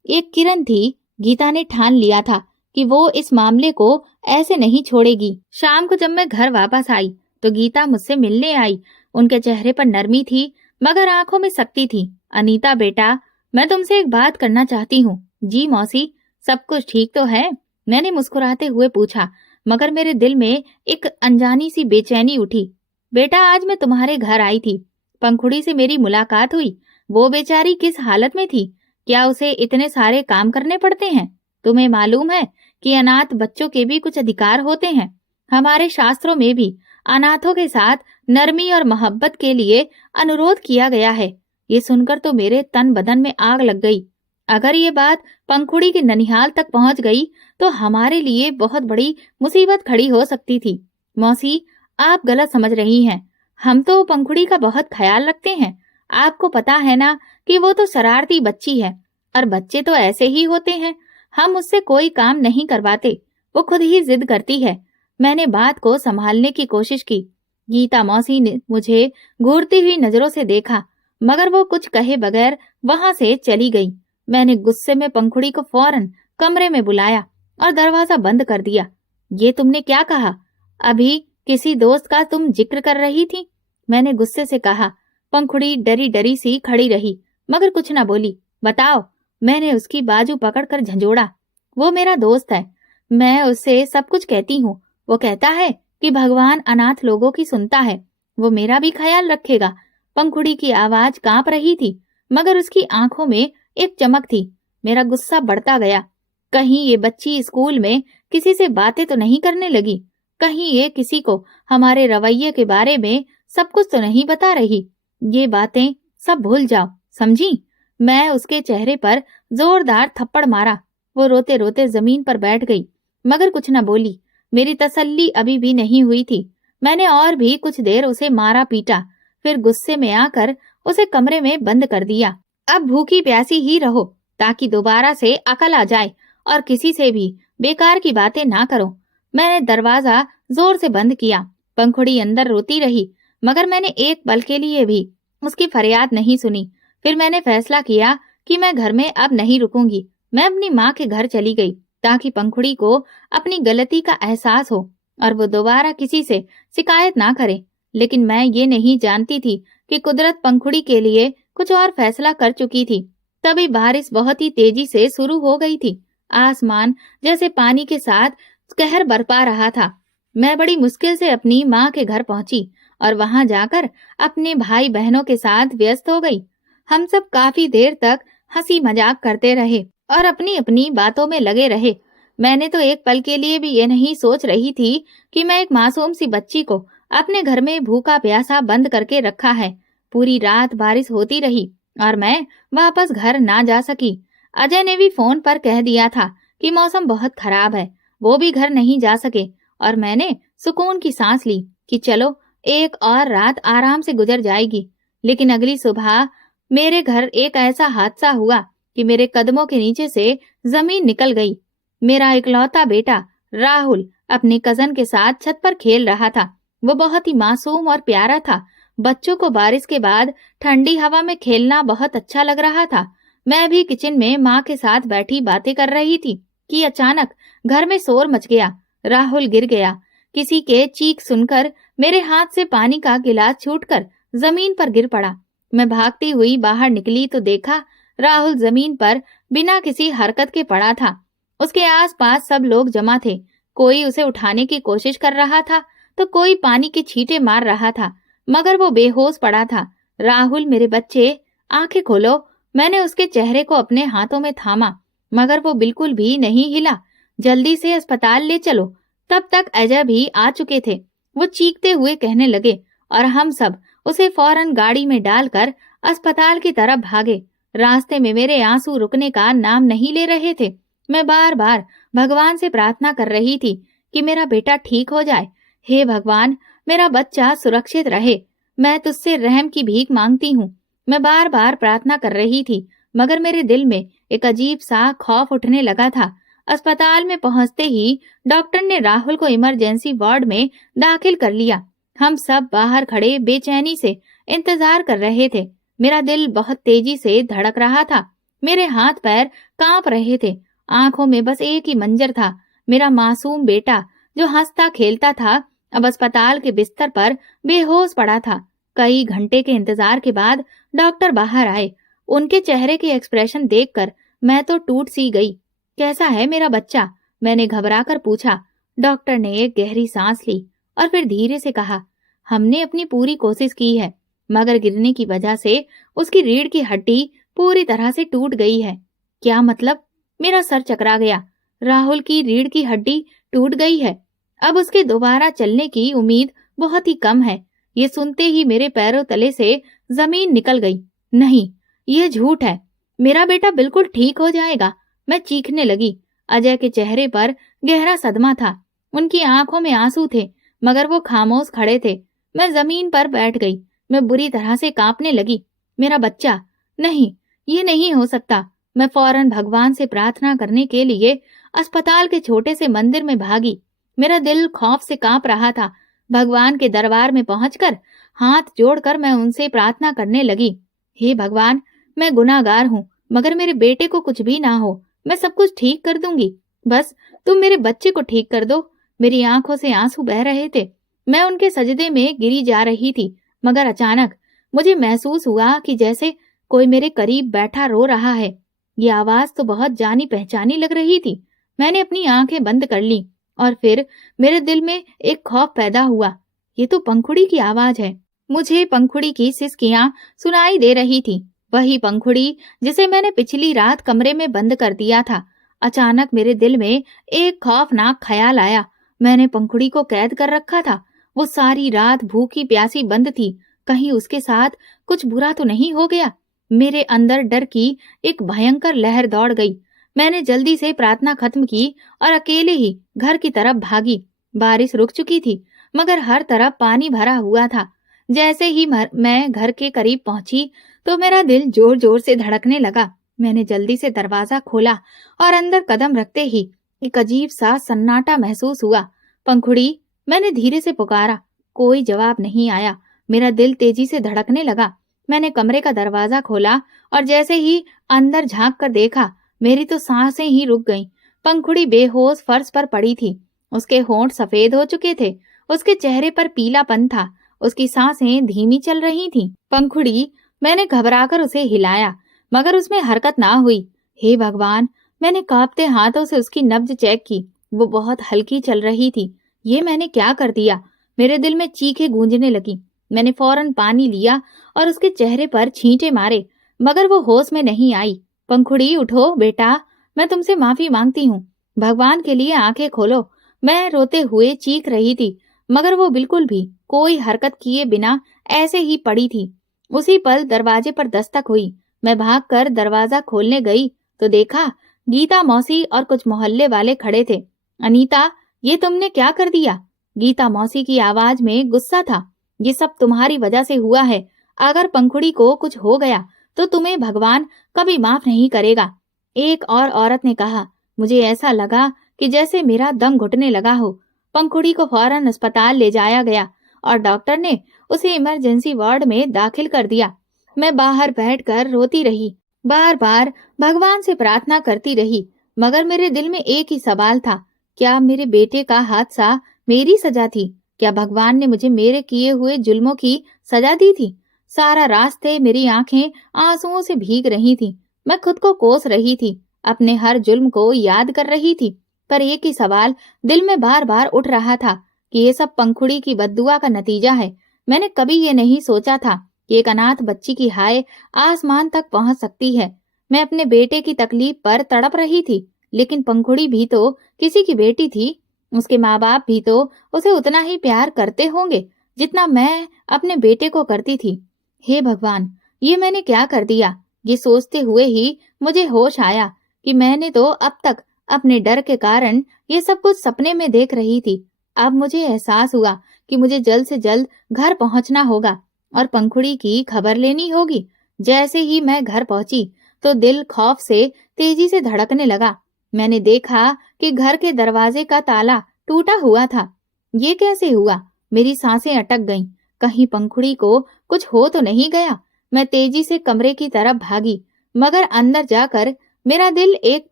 एक किरण थी। गीता ने ठान लिया था कि वो इस मामले को ऐसे नहीं छोड़ेगी। शाम को जब मैं घर वापस आई तो गीता मुझसे मिलने आई। उनके चेहरे पर नरमी थी मगर आंखों में सख्ती थी। अनीता बेटा, मैं तुमसे एक बात करना चाहती हूँ। जी मौसी, सब कुछ ठीक तो है? मैंने मुस्कुराते हुए पूछा, मगर मेरे दिल में एक अनजानी सी बेचैनी उठी। बेटा, आज मैं तुम्हारे घर आई थी, पंखुड़ी से मेरी मुलाकात हुई। वो बेचारी किस हालत में थी? क्या उसे इतने सारे काम करने पड़ते हैं? तुम्हें मालूम है कि अनाथ बच्चों के भी कुछ अधिकार होते हैं। हमारे शास्त्रों में भी अनाथों के साथ नरमी और मोहब्बत के लिए अनुरोध किया गया है। ये सुनकर तो मेरे तन बदन में आग लग गई। अगर ये बात पंखुड़ी के ननिहाल तक पहुंच गई तो हमारे लिए बहुत बड़ी मुसीबत खड़ी हो सकती थी। मौसी, आप गलत समझ रही हैं। हम तो पंखुड़ी का बहुत ख्याल रखते हैं। आपको पता है ना कि वो तो शरारती बच्ची है, और बच्चे तो ऐसे ही होते हैं। हम उससे कोई काम नहीं करवाते, वो खुद ही जिद करती है। मैंने बात को संभालने की कोशिश की। गीता मौसी ने मुझे घूरती हुई नजरों से देखा, मगर वो कुछ कहे बगैर वहां से चली गई। मैंने गुस्से में पंखुड़ी को फौरन कमरे में बुलाया और दरवाजा बंद कर दिया। ये तुमने क्या कहा? अभी किसी दोस्त का तुम जिक्र कर रही थी, मैंने गुस्से से कहा। पंखुड़ी डरी डरी सी खड़ी रही मगर कुछ न बोली। बताओ, मैंने उसकी बाजू पकड़कर झंझोड़ा। वो मेरा दोस्त है, मैं उससे सब कुछ कहती हूँ। वो कहता है कि भगवान अनाथ लोगों की सुनता है, वो मेरा भी ख्याल रखेगा। पंखुड़ी की आवाज कांप रही थी मगर उसकी आंखों में एक चमक थी। मेरा गुस्सा बढ़ता गया। कहीं ये बच्ची स्कूल में किसी से बातें तो नहीं करने लगी? कहीं ये किसी को हमारे रवैये के बारे में सब कुछ तो नहीं बता रही? ये बातें सब भूल जाओ, समझी? मैं उसके चेहरे पर जोरदार थप्पड़ मारा। वो रोते रोते जमीन पर बैठ गई मगर कुछ न बोली। मेरी तसल्ली अभी भी नहीं हुई थी। मैंने और भी कुछ देर उसे मारा पीटा, फिर गुस्से में आकर उसे कमरे में बंद कर दिया। अब भूखी प्यासी ही रहो ताकि दोबारा से अकल आ जाए, और किसी से भी बेकार की बातें ना करो। मैंने दरवाजा जोर से बंद किया। पंखुड़ी अंदर रोती रही मगर मैंने एक पल के लिए भी उसकी फरियाद नहीं सुनी। फिर मैंने फैसला किया कि मैं घर में अब नहीं रुकूंगी। मैं अपनी माँ के घर चली गई ताकि पंखुड़ी को अपनी गलती का एहसास हो और वो दोबारा किसी से शिकायत ना करे। लेकिन मैं ये नहीं जानती थी कि कुदरत पंखुड़ी के लिए कुछ और फैसला कर चुकी थी। तभी बारिश बहुत ही तेजी से शुरू हो गई थी। आसमान जैसे पानी के साथ कहर बरपा रहा था। मैं बड़ी मुश्किल से अपनी माँ के घर पहुंची और वहां जाकर अपने भाई बहनों के साथ व्यस्त हो गई। हम सब काफी देर तक हंसी मजाक करते रहे और अपनी अपनी बातों में लगे रहे। मैंने तो एक पल के लिए भी ये नहीं सोच रही थी कि मैं एक मासूम सी बच्ची को अपने घर में भूखा प्यासा बंद करके रखा है। पूरी रात बारिश होती रही और मैं वापस घर ना जा सकी। अजय ने भी फोन पर कह दिया था कि मौसम बहुत खराब है, वो भी घर नहीं जा सके। और मैंने सुकून की सांस ली कि चलो एक और रात आराम से गुजर जाएगी। लेकिन अगली सुबह मेरे घर एक ऐसा हादसा हुआ कि मेरे कदमों के नीचे से जमीन निकल गई। मेरा इकलौता बेटा राहुल अपने कजन के साथ छत पर खेल रहा था। वो बहुत ही मासूम और प्यारा था। बच्चों को बारिश के बाद ठंडी हवा में खेलना बहुत अच्छा लग रहा था। मैं भी किचन में माँ के साथ बैठी बातें कर रही थी कि अचानक घर में शोर मच गया। राहुल गिर गया। किसी के चीख सुनकर मेरे हाथ से पानी का गिलास छूटकर जमीन पर गिर पड़ा। मैं भागती हुई बाहर निकली तो देखा राहुल जमीन पर बिना किसी हरकत के पड़ा था। उसके आसपास सब लोग जमा थे। कोई उसे उठाने की कोशिश कर रहा था तो कोई पानी के छींटे मार रहा था, मगर वो बेहोश पड़ा था। राहुल मेरे बच्चे, आंखें खोलो। मैंने उसके चेहरे को अपने हाथों में थामा मगर वो बिल्कुल भी नहीं हिला। जल्दी से अस्पताल ले चलो। तब तक अजय भी आ चुके थे। वो चीखते हुए कहने लगे और हम सब उसे फौरन गाड़ी में डालकर अस्पताल की तरफ भागे। रास्ते में मेरे आंसू रुकने का नाम नहीं ले रहे थे। मैं बार बार भगवान से प्रार्थना कर रही थी कि मेरा बेटा ठीक हो जाए। हे भगवान, मेरा बच्चा सुरक्षित रहे। मैं तुझसे रहम की भीख मांगती हूँ। मैं बार बार प्रार्थना कर रही थी, मगर मेरे दिल में एक अजीब सा खौफ उठने लगा था। अस्पताल में पहुंचते ही डॉक्टर ने राहुल को इमरजेंसी वार्ड में दाखिल कर लिया। हम सब बाहर खड़े बेचैनी से इंतजार कर रहे थे। मेरा दिल बहुत तेजी से धड़क रहा था। मेरे हाथ पैर कांप रहे थे। आंखों में बस एक ही मंजर था, मेरा मासूम बेटा जो हंसता खेलता था, अब अस्पताल के बिस्तर पर बेहोश पड़ा था। कई घंटे के इंतजार के बाद डॉक्टर बाहर आए। उनके चेहरे के एक्सप्रेशन देखकर मैं तो टूट सी गई। कैसा है मेरा बच्चा? मैंने घबराकर पूछा। डॉक्टर ने एक गहरी सांस ली और फिर धीरे से कहा, हमने अपनी पूरी कोशिश की है, मगर गिरने की वजह से उसकी रीढ़ की हड्डी पूरी तरह से टूट गई है। क्या मतलब? मेरा सर चकरा गया। राहुल की रीढ़ की हड्डी टूट गई है। अब उसके दोबारा चलने की उम्मीद बहुत ही कम है। ये सुनते ही मेरे पैरों तले से जमीन निकल गई। नहीं, ये झूठ है। मेरा बेटा बिल्कुल ठीक हो जाएगा। मैं चीखने लगी। अजय के चेहरे पर गहरा सदमा था। उनकी आंखों में आंसू थे, मगर वो खामोश खड़े थे। मैं जमीन पर बैठ गई। मैं बुरी तरह से कांपने लगी। मेरा बच्चा? नहीं, ये नहीं हो सकता। मैं फौरन भगवान से प्रार्थना करने के लिए अस्पताल के छोटे से मंदिर में भागी। मेरा दिल खौफ से कांप रहा था। भगवान के दरबार में पहुंचकर हाथ जोड़कर मैं उनसे प्रार्थना करने लगी। हे भगवान, मैं गुनाहगार हूँ, मगर मेरे बेटे को कुछ भी ना हो। मैं सब कुछ ठीक कर दूंगी। बस तुम मेरे बच्चे को ठीक कर दो। मेरी आंखों से आंसू बह रहे थे। मैं उनके सजदे में गिरी जा रही थी, मगर अचानक मुझे महसूस हुआ कि जैसे कोई मेरे करीब बैठा रो रहा है। ये आवाज तो बहुत जानी पहचानी लग रही थी। मैंने अपनी आंखें बंद कर ली और फिर मेरे दिल में एक खौफ पैदा हुआ। ये तो पंखुड़ी की आवाज है। मुझे पंखुड़ी की सिसकियां सुनाई दे रही थी। वही पंखुड़ी जिसे मैंने पिछली रात कमरे में बंद कर दिया था। अचानक मेरे दिल में एक खौफनाक ख्याल आया। मैंने पंखुड़ी को कैद कर रखा था। वो सारी रात भूखी प्यासी बंद थी। कहीं उसके साथ कुछ बुरा तो नहीं हो गया? मेरे अंदर डर की एक भयंकर लहर दौड़ गई। मैंने जल्दी से प्रार्थना खत्म की और अकेले ही घर की तरफ भागी। बारिश रुक चुकी थी, मगर हर तरफ पानी भरा हुआ था। जैसे ही मैं घर के करीब पहुंची तो मेरा दिल जोर जोर से धड़कने लगा। मैंने जल्दी से दरवाजा खोला और अंदर कदम रखते ही एक अजीब सा सन्नाटा महसूस हुआ। पंखुड़ी, मैंने धीरे से पुकारा। कोई जवाब नहीं आया। मेरा दिल तेजी से धड़कने लगा। मैंने कमरे का दरवाजा खोला और जैसे ही अंदर झांक कर देखा, मेरी तो सांसें ही रुक गईं। पंखुड़ी बेहोश फर्श पर पड़ी थी। उसके होंठ सफेद हो चुके थे। उसके चेहरे पर पीलापन था। उसकी सांसें धीमी चल रही थीं। पंखुड़ी, मैंने घबराकर उसे हिलाया, मगर उसमें हरकत ना हुई। हे भगवान, मैंने कांपते हाथों से उसकी नब्ज चेक की। वो बहुत हल्की चल रही थी। ये मैंने क्या कर दिया? मेरे दिल में चीखें गूंजने लगी। मैंने फौरन पानी लिया और उसके चेहरे पर छींटे मारे, मगर वो होश में नहीं आई। पंखुड़ी, उठो बेटा, मैं तुमसे माफी मांगती हूँ। भगवान के लिए आंखें खोलो। मैं रोते हुए चीख रही थी, मगर वो बिल्कुल भी कोई हरकत किए बिना ऐसे ही पड़ी थी। उसी पल दरवाजे पर दस्तक हुई। मैं भागकर दरवाजा खोलने गई तो देखा गीता मौसी और कुछ मोहल्ले वाले खड़े थे। अनीता, ये तुमने क्या कर दिया? गीता मौसी की आवाज में गुस्सा था। ये सब तुम्हारी वजह से हुआ है। अगर पंखुड़ी को कुछ हो गया तो तुम्हें भगवान कभी माफ नहीं करेगा। एक और औरत ने कहा। मुझे ऐसा लगा कि जैसे मेरा दम घुटने लगा हो। पंखुड़ी को फौरन अस्पताल ले जाया गया और डॉक्टर ने उसे इमरजेंसी वार्ड में दाखिल कर दिया। मैं बाहर बैठकर रोती रही, बार बार भगवान से प्रार्थना करती रही, मगर मेरे दिल में एक ही सवाल था, क्या मेरे बेटे का हादसा मेरी सजा थी? क्या भगवान ने मुझे मेरे किए हुए जुल्मों की सजा दी थी? सारा रास्ते मेरी आंखें आंसुओं से भीग रही थी। मैं खुद को कोस रही थी, अपने हर जुल्म को याद कर रही थी, पर एक ही सवाल दिल में बार बार उठ रहा था कि ये सब पंखुड़ी की बद्दुआ का नतीजा है। मैंने कभी ये नहीं सोचा था कि एक अनाथ बच्ची की हाय आसमान तक पहुंच सकती है। मैं अपने बेटे की तकलीफ पर तड़प रही थी, लेकिन पंखुड़ी भी तो किसी की बेटी थी। उसके माँ बाप भी तो उसे उतना ही प्यार करते होंगे जितना मैं अपने बेटे को करती थी। हे भगवान, ये मैंने क्या कर दिया? ये सोचते हुए ही मुझे होश आया कि मैंने तो अब तक अपने डर के कारण ये सब कुछ सपने में देख रही थी। अब मुझे एहसास हुआ कि मुझे जल्द से जल्द घर पहुंचना होगा और पंखुड़ी की खबर लेनी होगी। जैसे ही मैं घर पहुंची तो दिल खौफ से तेजी से धड़कने लगा। मैंने देखा कि घर के दरवाजे का ताला टूटा हुआ था। ये कैसे हुआ? मेरी सांसें अटक गईं। कहीं पंखुड़ी को कुछ हो तो नहीं गया? मैं तेजी से कमरे की तरफ भागी, मगर अंदर जाकर मेरा दिल एक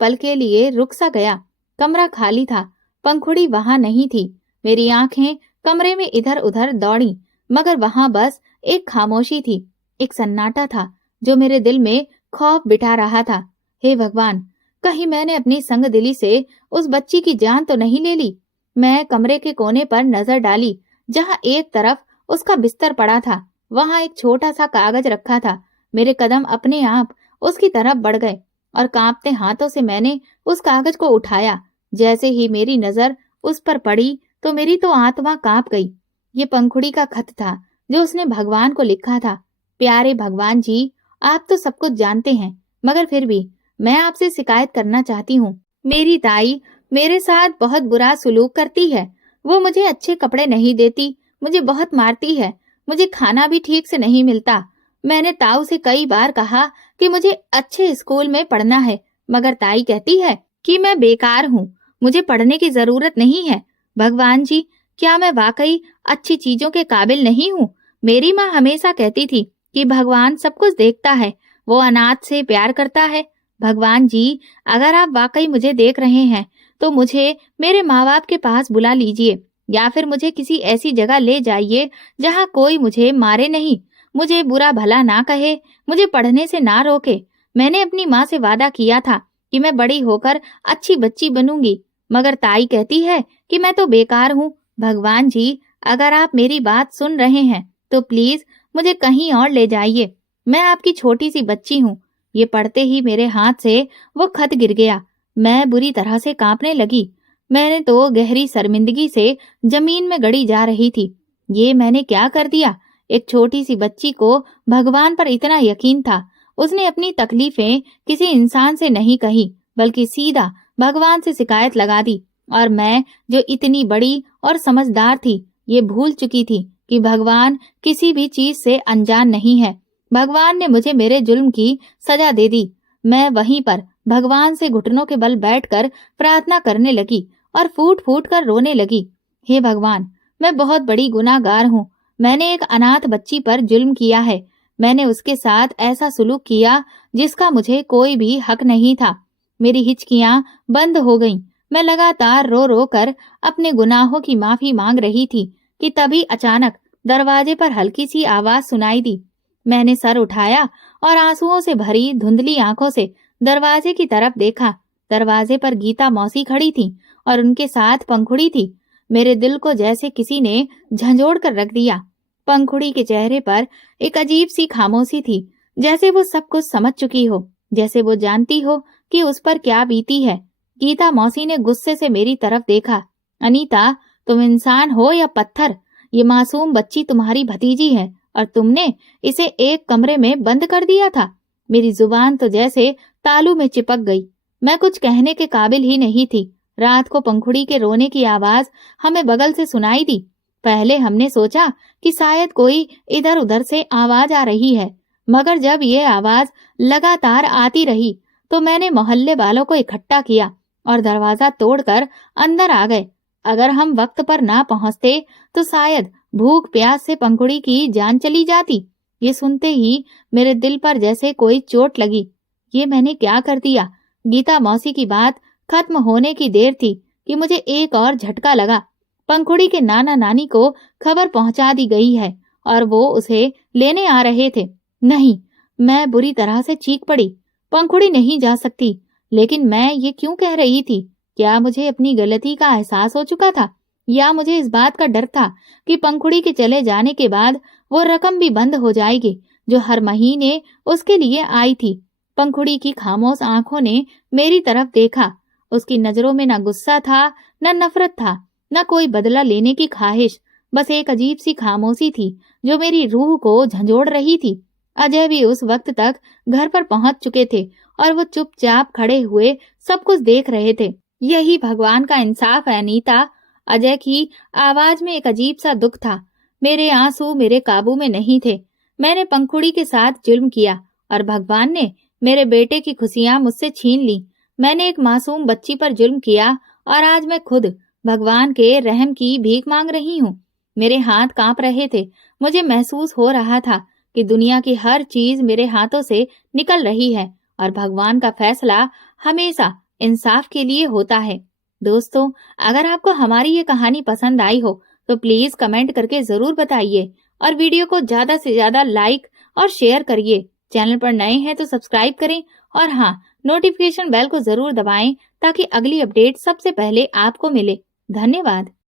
पल के लिए रुक सा गया। कमरा खाली था, पंखुड़ी वहां नहीं थी। मेरी आंखें कमरे में इधर उधर दौड़ी, मगर वहां बस एक खामोशी थी, एक सन्नाटा था जो मेरे दिल में खौफ बिठा रहा था। हे भगवान, कहीं मैंने अपनी संगदिली से उस बच्ची की जान तो नहीं ले ली? मैं कमरे के कोने पर नजर डाली, जहां एक तरफ उसका बिस्तर पड़ा था, वहां एक छोटा सा कागज रखा था। मेरे कदम अपने आप उसकी तरफ बढ़ गए और कांपते हाथों से मैंने उस कागज को उठाया। जैसे ही मेरी नजर उस पर पड़ी तो मेरी तो आत्मा कांप गई। ये पंखुड़ी का खत था जो उसने भगवान को लिखा था। प्यारे भगवान जी, आप तो सब कुछ जानते हैं, मगर फिर भी मैं आपसे शिकायत करना चाहती हूँ। मेरी ताई मेरे साथ बहुत बुरा सुलूक करती है। वो मुझे अच्छे कपड़े नहीं देती, मुझे बहुत मारती है, मुझे खाना भी ठीक से नहीं मिलता। मैंने ताऊ से कई बार कहा कि मुझे अच्छे स्कूल में पढ़ना है, मगर ताई कहती है कि मैं बेकार हूँ, मुझे पढ़ने की जरूरत नहीं है। भगवान जी, क्या मैं वाकई अच्छी चीजों के काबिल नहीं हूँ? मेरी माँ हमेशा कहती थी कि भगवान सब कुछ देखता है, वो अनाथ से प्यार करता है। भगवान जी, अगर आप वाकई मुझे देख रहे हैं तो मुझे मेरे माँ बाप के पास बुला लीजिए, या फिर मुझे किसी ऐसी जगह ले जाइए जहाँ कोई मुझे मारे नहीं, मुझे बुरा भला ना कहे, मुझे पढ़ने से ना रोके। मैंने अपनी माँ से वादा किया था कि मैं बड़ी होकर अच्छी बच्ची बनूंगी, मगर ताई कहती है कि मैं तो बेकार हूँ। भगवान जी, अगर आप मेरी बात सुन रहे हैं तो प्लीज मुझे कहीं और ले जाइए। मैं आपकी छोटी सी बच्ची हूँ। ये पढ़ते ही मेरे हाथ से वो खत गिर गया। मैं बुरी तरह से कांपने लगी। मैंने तो गहरी शर्मिंदगी से जमीन में गड़ी जा रही थी। ये मैंने क्या कर दिया? एक छोटी सी बच्ची को भगवान पर इतना यकीन था। उसने अपनी तकलीफें किसी इंसान से नहीं कही, बल्कि सीधा भगवान से शिकायत लगा दी। और मैं, जो इतनी बड़ी और समझदार थी, ये भूल चुकी थी कि भगवान किसी भी चीज से अनजान नहीं है। भगवान ने मुझे मेरे जुल्म की सजा दे दी। मैं वहीं पर भगवान से घुटनों के बल बैठकर प्रार्थना करने लगी और फूट फूट कर रोने लगी। हे भगवान, मैं बहुत बड़ी गुनाहगार हूँ। मैंने एक अनाथ बच्ची पर जुल्म किया है। मैंने उसके साथ ऐसा सुलूक किया जिसका मुझे कोई भी हक नहीं था। मेरी हिचकियां बंद हो गईं। मैं लगातार रो रो कर अपने गुनाहों की माफी मांग रही थी कि तभी अचानक दरवाजे पर हल्की सी आवाज सुनाई दी। मैंने सर उठाया और आंसुओं से भरी धुंधली आंखों से दरवाजे की तरफ देखा। दरवाजे पर गीता मौसी खड़ी थी और उनके साथ पंखुड़ी थी। मेरे दिल को जैसे किसी ने झंझोड़ कर रख दिया। पंखुड़ी के चेहरे पर एक अजीब सी खामोशी थी, जैसे वो सब कुछ समझ चुकी हो, जैसे वो जानती हो कि उस पर क्या बीती है। गीता मौसी ने गुस्से से मेरी तरफ देखा। अनीता, तुम इंसान हो या पत्थर? ये मासूम बच्ची तुम्हारी भतीजी है और तुमने इसे एक कमरे में बंद कर दिया था। मेरी जुबान तो जैसे तालू में चिपक गई। मैं कुछ कहने के काबिल ही नहीं थी। रात को पंखुड़ी के रोने की आवाज हमें बगल से सुनाई दी। पहले हमने सोचा कि शायद कोई इधर उधर से आवाज आ रही है, मगर जब ये आवाज लगातार आती रही तो मैंने मोहल्ले वालों को इकट्ठा किया और दरवाजा तोड़कर अंदर आ गए। अगर हम वक्त पर ना पहुंचते तो शायद भूख प्यास से पंखुड़ी की जान चली जाती। ये सुनते ही मेरे दिल पर जैसे कोई चोट लगी। ये मैंने क्या कर दिया? गीता मौसी की बात खत्म होने की देर थी कि मुझे एक और झटका लगा। पंखुड़ी के नाना नानी को खबर पहुंचा दी गई है और वो उसे लेने आ रहे थे। नहीं, मैं बुरी तरह से चीख पड़ी। पंखुड़ी नहीं जा सकती। लेकिन मैं ये क्यों कह रही थी? क्या मुझे अपनी गलती का एहसास हो चुका था, या मुझे इस बात का डर था कि पंखुड़ी के चले जाने के बाद वो रकम भी बंद हो जाएगी जो हर महीने उसके लिए आई थी? पंखुड़ी की खामोश आंखों ने मेरी तरफ देखा। उसकी नजरों में न गुस्सा था, न नफरत था, न कोई बदला लेने की ख्वाहिश। बस एक अजीब सी खामोशी थी जो मेरी रूह को झंझोड़ रही थी। अजय भी उस वक्त तक घर पर पहुंच चुके थे और वो चुपचाप खड़े हुए सब कुछ देख रहे थे। यही भगवान का इंसाफ है अनीता। अजय की आवाज में एक अजीब सा दुख था। मेरे आंसू मेरे काबू में नहीं थे। मैंने पंखुड़ी के साथ जुल्म किया और भगवान ने मेरे बेटे की खुशियां मुझसे छीन ली। मैंने एक मासूम बच्ची पर जुल्म किया और आज मैं खुद भगवान के रहम की भीख मांग रही हूँ। मेरे हाथ कांप रहे थे। मुझे महसूस हो रहा था कि दुनिया की हर चीज मेरे हाथों से निकल रही है और भगवान का फैसला हमेशा इंसाफ के लिए होता है। दोस्तों, अगर आपको हमारी ये कहानी पसंद आई हो तो प्लीज कमेंट करके जरूर बताइए और वीडियो को ज्यादा से ज्यादा लाइक और शेयर करिए। चैनल पर नए हैं तो सब्सक्राइब करें और हाँ, नोटिफिकेशन बेल को जरूर दबाएं ताकि अगली अपडेट सबसे पहले आपको मिले। धन्यवाद।